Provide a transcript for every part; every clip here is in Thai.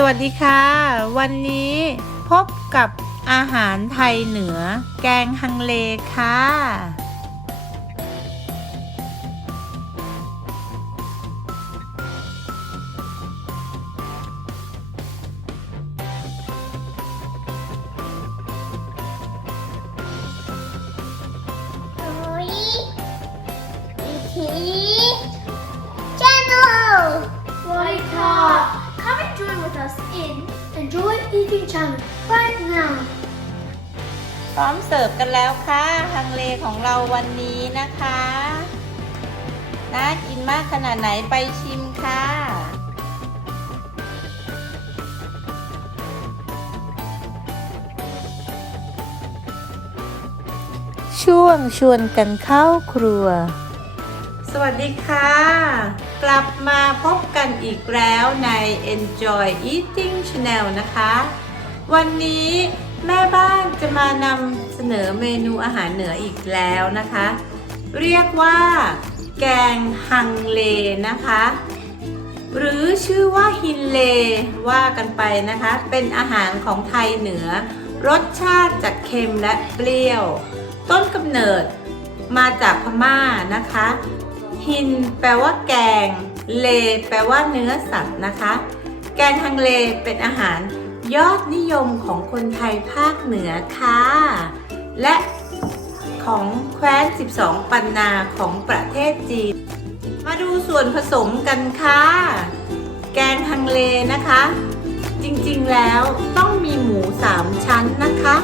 สวัสดีค่ะ วันนี้พบกับอาหารไทยเหนือ แกงฮังเลค่ะ us in Enjoy Eating Channel right now. พร้อมเสิร์ฟกันแล้วค่ะฮังเลของเราวันนี้นะคะ น่ากินมากขนาดไหนไปชิมค่ะช่วงชวนกันเข้าครัว สวัสดีค่ะ กลับมาพบกันอีกแล้วใน Enjoy Eating Channel นะคะ วันนี้แม่บ้านจะมานำเสนอเมนูอาหารเหนืออีกแล้วนะคะ เรียกว่า แกงฮังเลนะคะ หรือชื่อว่าฮินเลว่ากันไปนะคะ เป็นอาหารของไทยเหนือ รสชาติจากเค็มและเปรี้ยว ต้นกำเนิดมาจากพม่านะคะ ฮิน แปลว่าแกง เล แปลว่าเนื้อสัตว์นะคะ แกงฮังเลเป็นอาหารยอดนิยมของคนไทยภาคเหนือค่ะ และของแคว้น 12 ปันนาของประเทศจีน มาดูส่วนผสมกันค่ะ แกงฮังเลนะคะ จริงๆแล้วต้องมีหมู 3 ชั้นนะคะ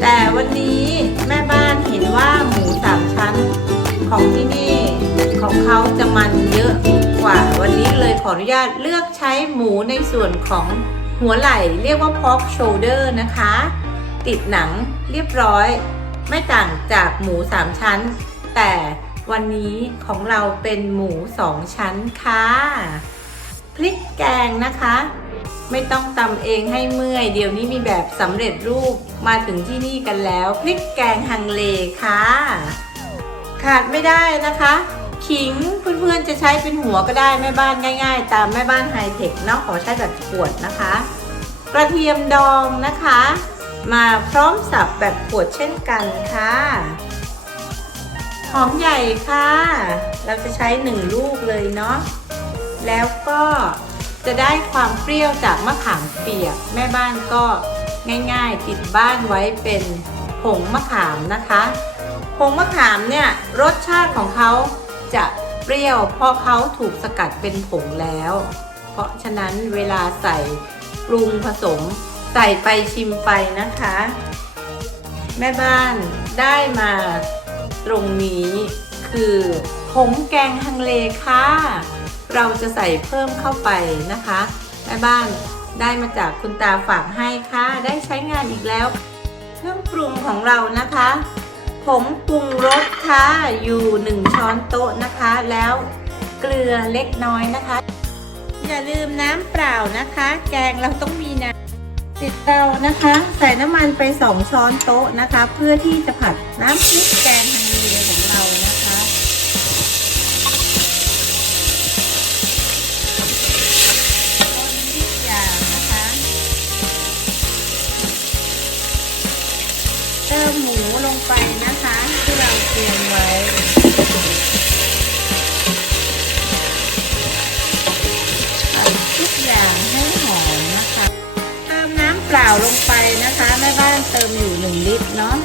แต่วันนี้แม่บ้านเห็นว่าหมู 3 ชั้นของที่นี่ ของเขาจะมันเยอะกว่า วันนี้เลยขออนุญาตเลือกใช้หมูในส่วนของหัวไหล่ เรียกว่า pork shoulder นะคะ ติดหนังเรียบร้อย ไม่ต่างจากหมู 3 ชั้น แต่วันนี้ของเราเป็นหมู 2 ชั้นค่ะพริกแกงนะคะ ไม่ต้องตำเองให้เมื่อย เดี๋ยวนี้มีแบบสำเร็จรูปมาถึงที่นี่กันแล้ว พริกแกงฮังเลค่ะ ขาดไม่ได้นะคะ ขิงเพื่อนๆจะใช้เป็นหัวก็ได้แม่บ้านง่าย ๆ ตามแม่บ้านไฮเทคเนาะขอใช้แบบขวดนะคะ กระเทียมดองนะคะ มาพร้อมสับแบบขวดเช่นกันค่ะหอมใหญ่ค่ะ เราจะใช้หนึ่งลูกเลยเนาะแล้วก็จะได้ความเปรี้ยวจากมะขามเปียก แม่บ้านก็ง่ายๆ ติดบ้านไว้เป็นผงมะขามนะคะผงมะขามเนี่ยรสชาติของเขา จะเปรี้ยว เพราะเขาถูกสกัดเป็นผงแล้ว เพราะฉะนั้นเวลาใส่ปรุงผสมใส่ไปชิมไปนะคะ แม่บ้านได้มาตรงนี้คือผงแกงฮังเลค่ะ เราจะใส่เพิ่มเข้าไปนะคะ แม่บ้านได้มาจากคุณตาฝากให้ค่ะ ได้ใช้งานอีกแล้ว เครื่องปรุงของเรานะคะ งปรุงรสค่ะ อยู่1ช้อนโต๊ะนะคะ แล้วเกลือเล็กน้อยนะคะ อย่าลืมน้ำเปล่านะคะ แกงเราต้องมีน้ำติดเตานะคะ ใส่น้ำมันไป2ช้อนโต๊ะนะคะ เพื่อที่จะผัดน้ำพริกแกงฮังเลของาลงไปนะคะแม่บ้านเติมอยู่หนึ่งลิตรเนาะ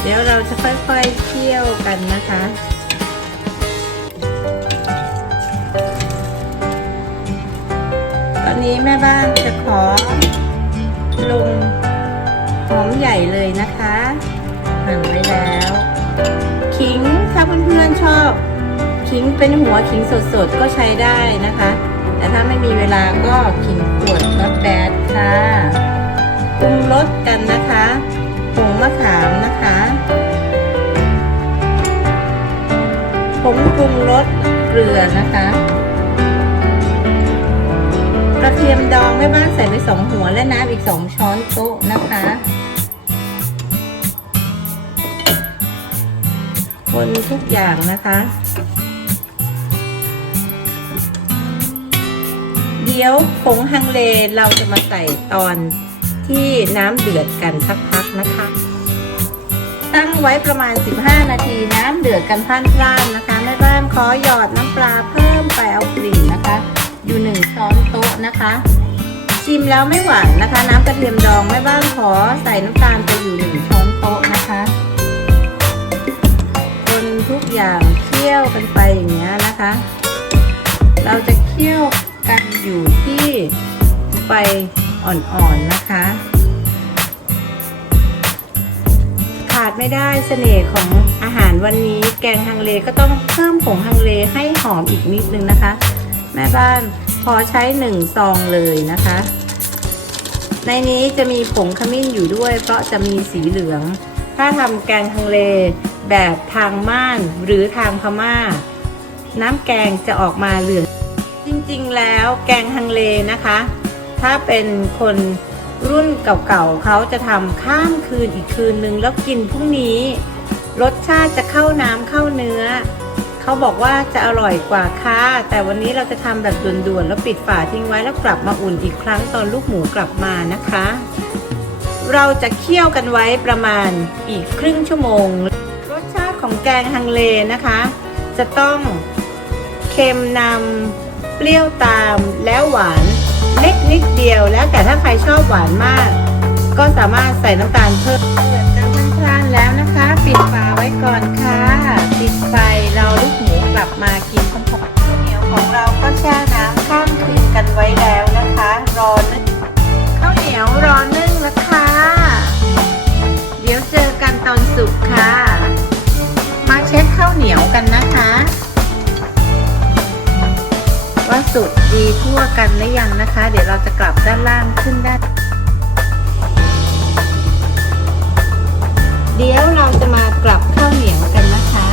เดี๋ยวเราจะค่อยๆเคี่ยวกันนะคะตอนนี้แม่บ้านจะขอลงหอมใหญ่เลยนะคะหั่นไว้แล้ว ขิงถ้าเพื่อนๆชอบ ขิงเป็นหัวขิงสดๆก็ใช้ได้นะคะ แต่ถ้าไม่มีเวลาก็ขิงขวดก็แบดค่ะปรุงรสกันนะคะผงมะขามนะคะผงปรุงรสเกลือนะคะกระเทียมดองแม่บ้านใส่ไปสองหัวและน้ำอีกสองช้อนโต๊ะนะคะคนทุกอย่างนะคะ เดี๋ยวผงฮังเลเราจะมาใส่ตอนที่น้ำเดือดกันสักพักนะคะ ตั้งไว้ประมาณ 15 นาทีน้ำเดือดกันพล่านๆนะคะแม่บ้านขอหยอดน้ำปลาเพิ่มไปเอากลิ่นนะคะ อยู่หนึ่งช้อนโต๊ะนะคะ ชิมแล้วไม่หวานนะคะ น้ำกระเทียมดองแม่บ้านขอใส่น้ำตาลไปอยู่หนึ่งช้อนโต๊ะนะคะ คนทุกอย่างเคี่ยวกัน ฟอ่อนๆนะคะ ขาดไม่ได้เสน่ห์ของอาหารวันนี้ แกงฮังเลก็ต้องเพิ่มผงฮังเลให้หอมอีกนิดนึงนะคะ แม่บ้านพอใช้หนึ่งซองเลยนะคะ ในนี้จะมีผงขมิ้นอยู่ด้วย เพราะจะมีสีเหลือง ถ้าทำแกงฮังเลแบบทางม่านหรือทางพม่า น้ำแกงจะออกมาเหลือง จริงๆแล้วแกงฮังเลนะคะ ถ้าเป็นคนรุ่นเก่าๆเขาจะทำข้ามคืนอีกคืนนึงแล้วกินพรุ่งนี้ รสชาติจะเข้าน้ำเข้าเนื้อ เขาบอกว่าจะอร่อยกว่าค่ะแต่วันนี้เราจะทำแบบด่วนๆแล้วปิดฝาทิ้งไว้แล้วกลับมาอุ่นอีกครั้งตอนลูกหมูกลับมานะคะ เราจะเคี่ยวกันไว้ประมาณอีกครึ่งชั่วโมง รสชาติของแกงฮังเลนะคะ จะต้องเค็มนำเปรี้ยวตามแล้วหวาน เล็กนิดเดียวแล้วแต่ถ้าใครชอบหวานมาก ก็สามารถใส่น้ำตาลเพิ่มเดือดกันพลานแล้วนะคะ ปิดฝาไว้ก่อนค่ะ ปิดไฟเราลูกหมูกลับมากินพร้อมๆข้าวเหนียวของเราก็แช่น้ำข้ามคืนกันไว้แล้วนะคะ รอนึ่งข้าวเหนียวรอนึ่งแล้วค่ะเดี๋ยวเจอกันตอนสุกค่ะ ว่าสุกดีทั่วกันหรือยังนะคะ เดี๋ยวเราจะกลับด้านล่างขึ้นด้านเดี๋ยวเราจะมากลับข้าวเหนียวกันนะคะ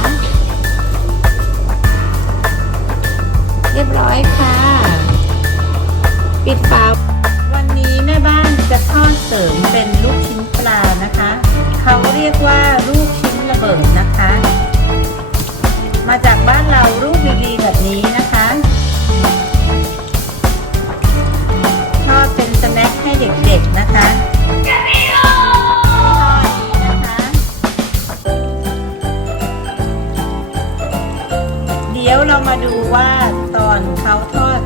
เรียบร้อยค่ะ ปิดฝาวันนี้แม่บ้านจะทอดเสริมเป็นลูกชิ้นปลานะคะ เขาเรียกว่าลูกชิ้นระเบิดนะคะ มาจากบ้านเราลูกดีๆแบบนี้นะ ยวเรามาดูว่าตอนเขาทอด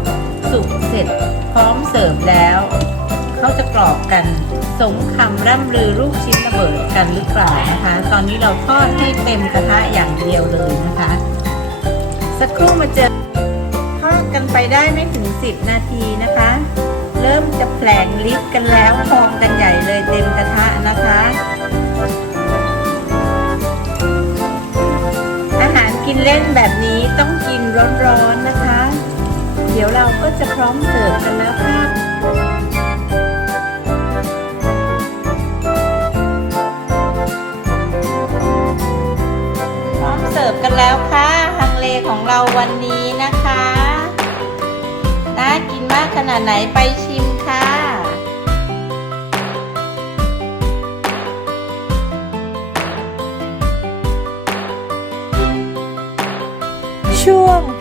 สุกเสร็จพร้อมเสิร์ฟแล้วเขาจะกรอบกันสมคำร่ำลือลูกชิ้นระเบิดกันหรือเปล่านะคะ ตอนนี้เราทอดให้เต็มกระทะอย่างเดียวเลยนะคะ สักครู่มาเจอทอดกันไปได้ไม่ถึง 10 นาทีนะคะ เริ่มจะแผลงลิฟกันแล้วพองกันใหญ่เลยเต็มกระทะ เล่นแบบนี้ต้องกินร้อนๆนะคะ เดี๋ยวเราก็จะพร้อมเสิร์ฟกันแล้วค่ะพร้อมเสิร์ฟกันแล้วค่ะฮังเลของเราวันนี้นะคะ น่ากินมากขนาดไหนไปชิม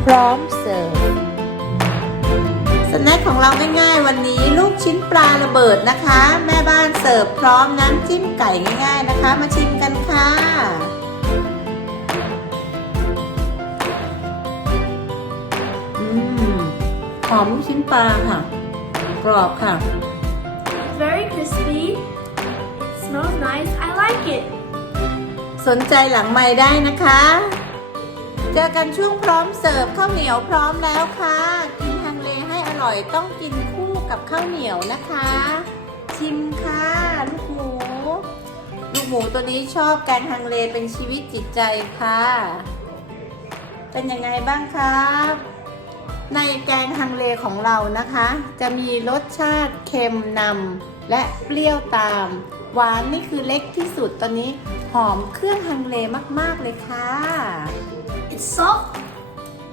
พร้อมเสิร์ฟสแน็คของเราง่ายๆ วันนี้ลูกชิ้นปลาระเบิดนะคะ แม่บ้านเสิร์ฟพร้อมน้ำจิ้มไก่ง่าย ๆนะคะ มาชิมกันค่ะอืมหอมลูกชิ้นปลาค่ะ กรอบค่ะ It's very crispy. It smells nice. I like it. สนใจหลังไม้ได้นะคะ เจอกันช่วงพร้อมเสิร์ฟข้าวเหนียวพร้อมแล้วค่ะ กินฮังเลให้อร่อยต้องกินคู่กับข้าวเหนียวนะคะ ชิมค่ะลูกหมูลูกหมูตัวนี้ชอบแกงฮังเลเป็นชีวิตจิตใจค่ะ เป็นยังไงบ้างครับ ในแกงฮังเลของเรานะคะ จะมีรสชาติเค็มนำและเปรี้ยวตาม หวานนี่คือเล็กที่สุดตอนนี้หอมเครื่องฮังเลมาก ๆ เลยค่ะ It's soft.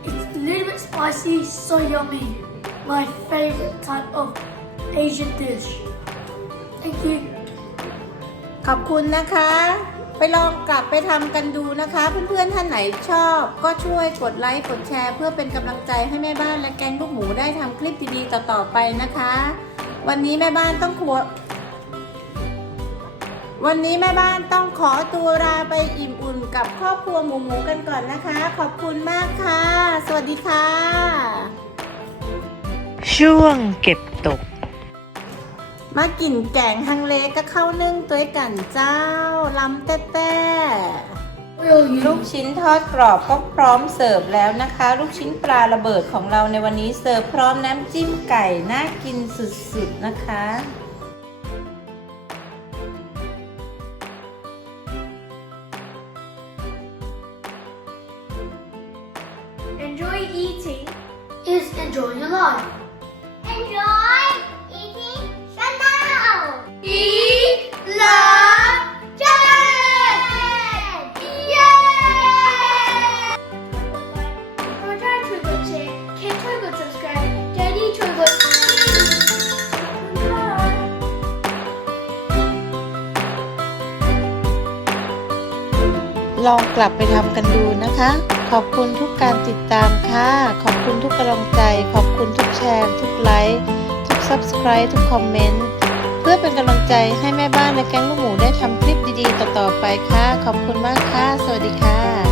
It's a little bit spicy. So yummy. My favorite type of Asian dish. Thank you. ขอบคุณนะคะ ไปลองกลับไปทำกันดูนะคะ เพื่อนๆท่านไหนชอบ ก็ช่วยกดไลค์กดแชร์ เพื่อเป็นกำลังใจให้แม่บ้านและแกงลูกหมูได้ทำคลิปดีๆต่อๆไปนะคะ วันนี้แม่บ้านต้องขว วันนี้แม่บ้านต้องขอตัวลาไปอิ่มอุ่นกับครอบครัวหมูหมูกันก่อนนะคะ ขอบคุณมากค่ะ สวัสดีค่ะ ช่วงเก็บตก มากินแกงฮังเลก็เข้านึ่งตัวกันเจ้าลำแต้แต้ Will ลูก you? ชิ้นทอดกรอบก็พร้อมเสิร์ฟแล้วนะคะ ลูกชิ้นปลาระเบิดของเราในวันนี้เสิร์ฟพร้อมน้ำจิ้มไก่น่ากินสุดๆนะคะ Enjoy eating is enjoy your life. ลองกลับไปทำกันดูนะคะ ขอบคุณทุกการติดตามค่ะ ขอบคุณทุกกำลังใจ ขอบคุณทุกแชร์ ทุกไลค์ ทุก Subscribe ทุกคอมเมนต์ เพื่อเป็นกำลังใจให้แม่บ้านและแก๊งลูกหมูได้ทำคลิปดีๆ ต่อๆไปค่ะ ขอบคุณมากค่ะ สวัสดีค่ะ